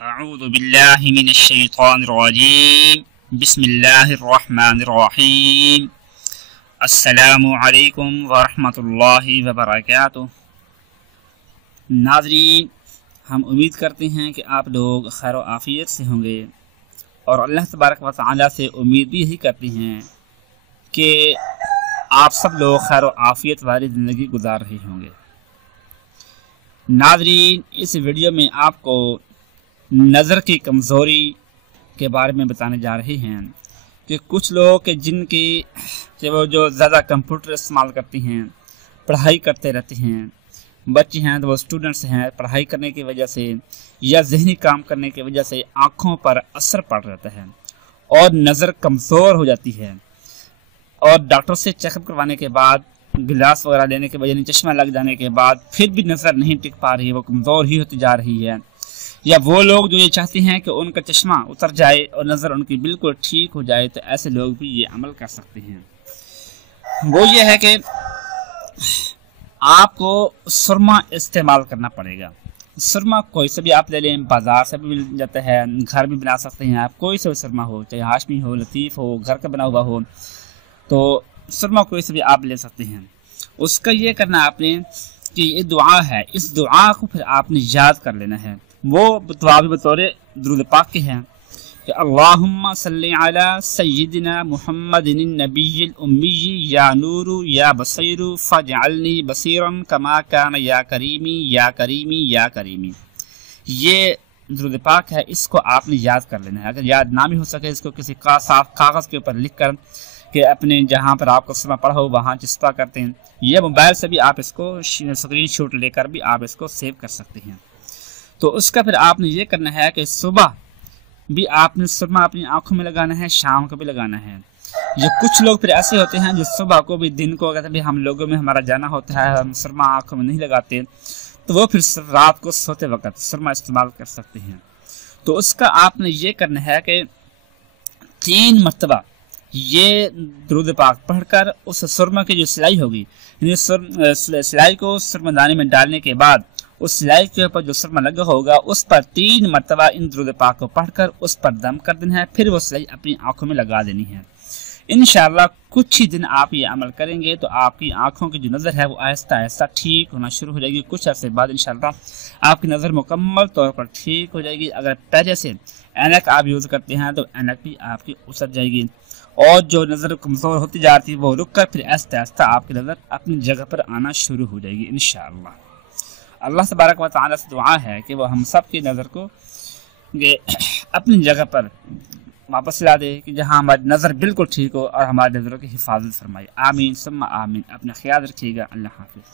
अऊज़ु बिल्लाहि मिनश्शैतानिर्रजीम बिस्मिल्लाहिर्रहमानिर्रहीम अस्सलामु अलैकुम वरहमतुल्लाहि वबरकातुहू। नाज़रीन, हम उम्मीद करते हैं कि आप लोग खैर व आफ़ियत से होंगे और अल्लाह तबारक व तआला से उम्मीद भी यही करते हैं कि आप सब लोग खैर व आफ़ियत वाली ज़िंदगी गुजार रहे होंगे। नाज़रीन, इस वीडियो में आपको नज़र की कमज़ोरी के बारे में बताने जा रहे हैं कि कुछ लोग के जिनकी वो जो ज़्यादा कंप्यूटर इस्तेमाल करती हैं, पढ़ाई करते रहते हैं, बच्चे हैं तो वो स्टूडेंट्स हैं, पढ़ाई करने की वजह से या ज़हनी काम करने की वजह से आँखों पर असर पड़ रहता है और नज़र कमज़ोर हो जाती है। और डॉक्टर से चेकअप करवाने के बाद, गिलास वगैरह लेने के वजह चश्मा लग जाने के बाद फिर भी नज़र नहीं टिक पा रही है, वो कमज़ोर ही होती जा रही है। या वो लोग जो ये चाहते हैं कि उनका चश्मा उतर जाए और नज़र उनकी बिल्कुल ठीक हो जाए, तो ऐसे लोग भी ये अमल कर सकते हैं। वो ये है कि आपको सुरमा इस्तेमाल करना पड़ेगा। सुरमा कोई से भी आप ले लें, बाज़ार से भी मिल जाता है, घर भी बना सकते हैं आप, कोई से भी सुरमा हो, चाहे हाशमी हो, लतीफ़ हो, घर का बना हुआ हो, तो सुरमा कोई से भी आप ले सकते हैं। उसका ये करना आपने कि ये दुआ है, इस दुआ को फिर आपने याद कर लेना है। वो दुआ भी बतौर दुरूद पाक के हैं कि अल्लाहुम्मा सल्ली अला सय्यिदिना मुहम्मदिन नबिय्यिल उम्मी या नूरु या बसीरु फजअलनी बसीरन कमा कान या करीमी या करीमी या करीमी। ये दुरूद पाक है, इसको आपने याद कर लेना है। अगर याद ना भी हो सके, इसको किसी का साफ कागज़ के ऊपर लिख कर कि अपने जहाँ पर आपको सुना पढ़ा हो वहाँ चिस्पा करते हैं, या मोबाइल से भी आप इसको स्क्रीन शॉट लेकर भी आप इसको सेव कर सकते हैं। तो उसका फिर आपने ये करना है कि सुबह भी आपने सुरमा अपनी आंखों में लगाना है, शाम को भी लगाना है। ये कुछ लोग फिर ऐसे होते हैं जो सुबह को भी, दिन को अगर भी हम लोगों में हमारा जाना होता है, हम सुरमा आंखों में नहीं लगाते, तो वो फिर रात को सोते वक्त सुरमा इस्तेमाल कर सकते हैं। तो उसका आपने ये करना है कि 3 मरतबा ये दुरूद पाक पढ़कर उस सुरमा की जो सिलाई होगी, सिलाई को सुरमदानी में डालने के बाद उस सिलाई के ऊपर जो सुरमा लगा होगा उस पर 3 मरतबा इन दुरूद पाक को पढ़कर उस पर दम कर देना है, फिर वो सिलाई अपनी आंखों में लगा देनी है। इंशाअल्लाह कुछ ही दिन आप ये अमल करेंगे तो आपकी आंखों की जो नज़र है वो आहिस्ता आहिस्ता ठीक होना शुरू हो जाएगी। कुछ अर्से बाद इंशाअल्लाह आपकी नज़र मुकम्मल तौर पर ठीक हो जाएगी। अगर पहले से ऐनक आप यूज़ करते हैं तो ऐनक भी आपकी उतर जाएगी और जो नज़र कमज़ोर होती जा रही है वो रुक कर फिर आहिस्ता आहिस्ता आपकी नज़र अपनी जगह पर आना शुरू हो जाएगी इंशाअल्लाह। अल्लाह तबारक व तआला से दुआ है कि वो हम सब की नज़र को अपनी जगह पर वापस ला दे, कि जहाँ हमारी नज़र बिल्कुल ठीक हो और हमारी नज़रों की हिफाजत फरमाए। आमीन सुम्मा आमीन। अपना ख्याल रखिएगा। अल्लाह हाफ़िज़।